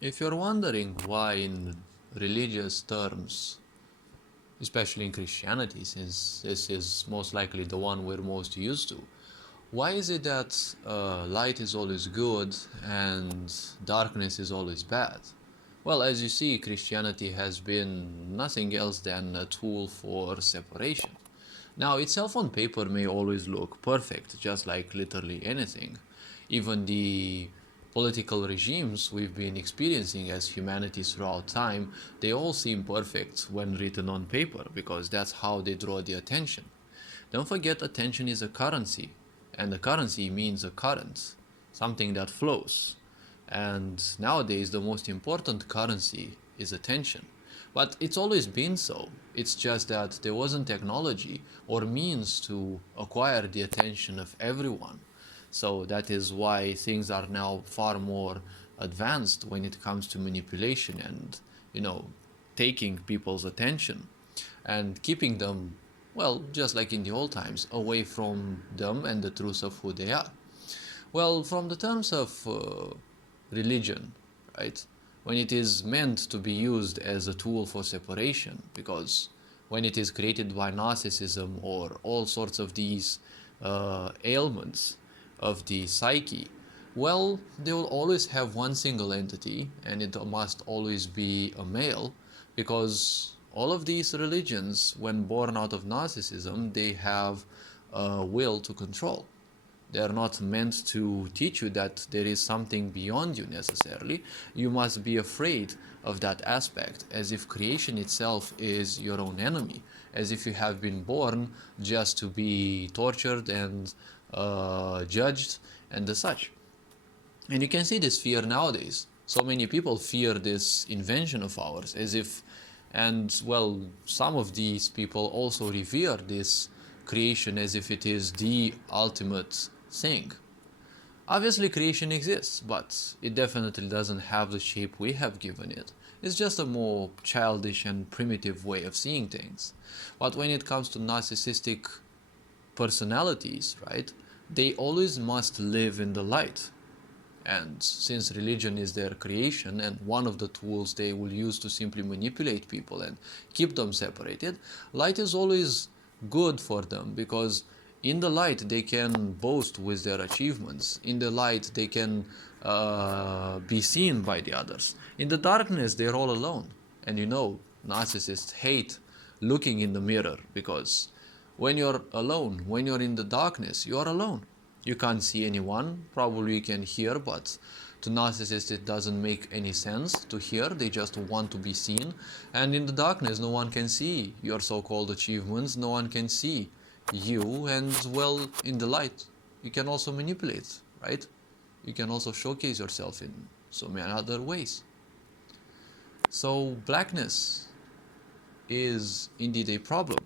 If you're wondering why, in religious terms, especially in Christianity, since this is most likely the one we're most used to, why is it that light is always good and darkness is always bad? Well, as you see, Christianity has been nothing else than a tool for separation. Now, itself on paper may always look perfect, just like literally anything. Even the political regimes we've been experiencing as humanity throughout time, they all seem perfect when written on paper because that's how they draw the attention. Don't forget, attention is a currency, and a currency means a current, something that flows. And nowadays, the most important currency is attention. But it's always been so. It's just that there wasn't technology or means to acquire the attention of everyone. So that is why things are now far more advanced when it comes to manipulation and, you know, taking people's attention and keeping them, well, just like in the old times, away from them and the truth of who they are. Well, from the terms of religion, right? When it is meant to be used as a tool for separation, because when it is created by narcissism or all sorts of these ailments of the psyche, well, they will always have one single entity, and it must always be a male, because all of these religions, when born out of narcissism, they have a will to control. They are not meant to teach you that there is something beyond you necessarily. You must be afraid of that aspect, as if creation itself is your own enemy, as if you have been born just to be tortured and judged and the such. And you can see this fear nowadays. So many people fear this invention of ours, as if, and well, some of these people also revere this creation as if it is the ultimate thing. Obviously, creation exists, but it definitely doesn't have the shape we have given it. It's just a more childish and primitive way of seeing things. But when it comes to narcissistic personalities, right, they always must live in the light. And since religion is their creation and one of the tools they will use to simply manipulate people and keep them separated, light is always good for them because in the light they can boast with their achievements. In the light they can be seen by the others. In the darkness they're all alone. And you know, narcissists hate looking in the mirror because when you're alone, when you're in the darkness, you're alone. You can't see anyone, probably you can hear, but to narcissists it doesn't make any sense to hear, they just want to be seen. And in the darkness, no one can see your so-called achievements, no one can see you, and well, in the light, you can also manipulate, right? You can also showcase yourself in so many other ways. So, blackness is indeed a problem.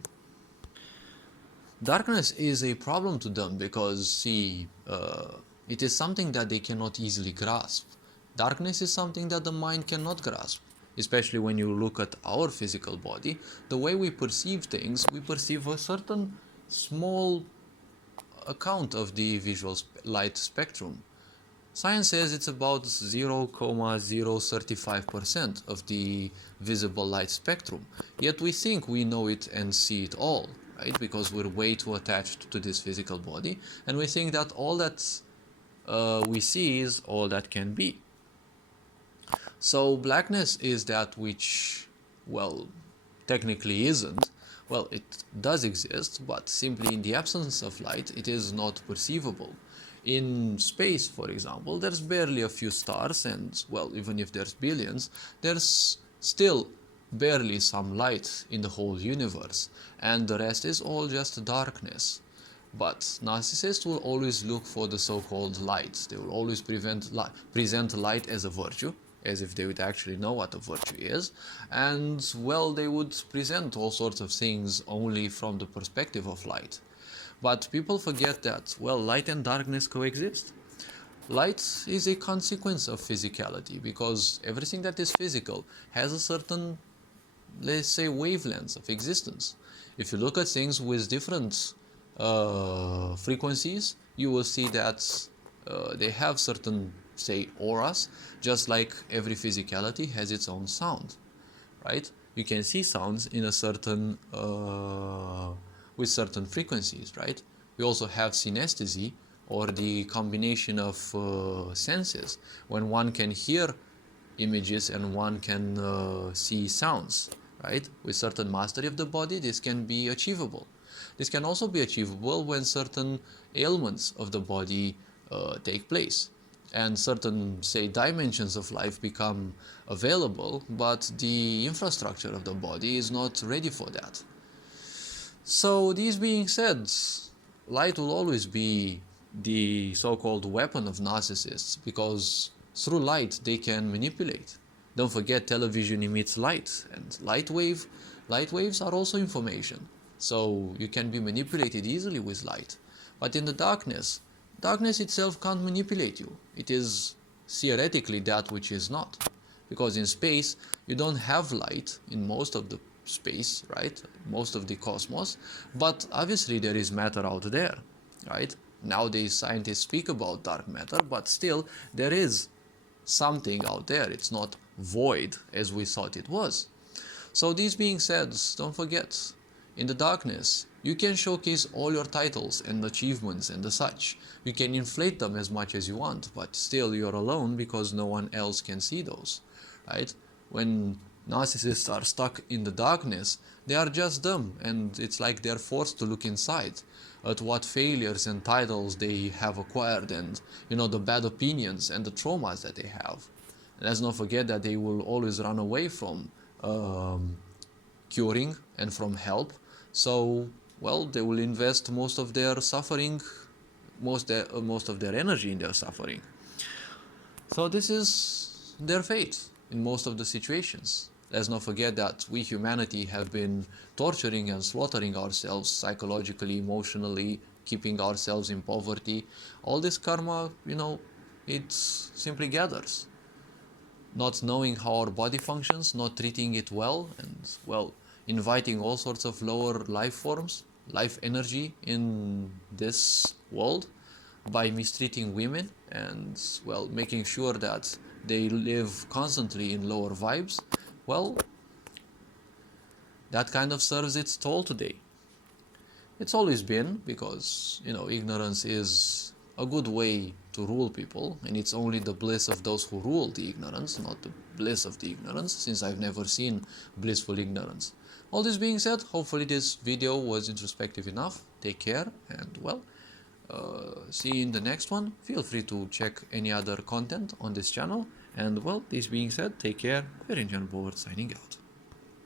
Darkness is a problem to them because, see, it is something that they cannot easily grasp. Darkness is something that the mind cannot grasp, especially when you look at our physical body. The way we perceive things, we perceive a certain small account of the visual light spectrum. Science says it's about 0,035% of the visible light spectrum, yet we think we know it and see it all, right? Because we're way too attached to this physical body, and we think that all that we see is all that can be. So blackness is that which, well, technically isn't. Well, it does exist, but simply in the absence of light, it is not perceivable. In space, for example, there's barely a few stars, and, well, even if there's billions, there's still barely some light in the whole universe, and the rest is all just darkness. But narcissists will always look for the so-called light. They will always present light as a virtue, as if they would actually know what a virtue is. And, well, they would present all sorts of things only from the perspective of light. But people forget that, well, light and darkness coexist. Light is a consequence of physicality because everything that is physical has a certain, let's say, wavelengths of existence. If you look at things with different frequencies, you will see that they have certain say, auras, just like every physicality has its own sound, right? You can see sounds in a certain with certain frequencies, right? We also have synesthesia, or the combination of senses, when one can hear images and one can see sounds, right? With certain mastery of the body, this can be achievable. This can also be achievable when certain ailments of the body take place and certain, say, dimensions of life become available, but the infrastructure of the body is not ready for that. So, this being said, light will always be the so-called weapon of narcissists, because through light they can manipulate. Don't forget, television emits light, and light waves are also information. So you can be manipulated easily with light. But in the darkness itself can't manipulate you. It is theoretically that which is not. Because in space, you don't have light in most of the space, right? Most of the cosmos. But obviously there is matter out there, right? Nowadays scientists speak about dark matter, but still there is something out there. It's not void as we thought it was. So this being said, don't forget, in the darkness, you can showcase all your titles and achievements and the such. You can inflate them as much as you want, but still you're alone because no one else can see those, right? When narcissists are stuck in the darkness, they are just them, and it's like they're forced to look inside at what failures and titles they have acquired, and the bad opinions and the traumas that they have. And let's not forget that they will always run away from curing and from help. So, well, they will invest most of their suffering, most of their energy in their suffering. So this is their fate in most of the situations. Let's not forget that we, humanity, have been torturing and slaughtering ourselves psychologically, emotionally, keeping ourselves in poverty. All this karma, it simply gathers. Not knowing how our body functions, not treating it well, and, well, inviting all sorts of lower life forms, life energy in this world by mistreating women and, well, making sure that they live constantly in lower vibes. Well, that kind of serves its toll today. It's always been, because, ignorance is a good way to rule people, and it's only the bliss of those who rule the ignorance, not the bliss of the ignorance, since I've never seen blissful ignorance. All this being said, hopefully this video was introspective enough. Take care, and, well, see you in the next one. Feel free to check any other content on this channel, and, well, this being said, take care. Very Board signing out.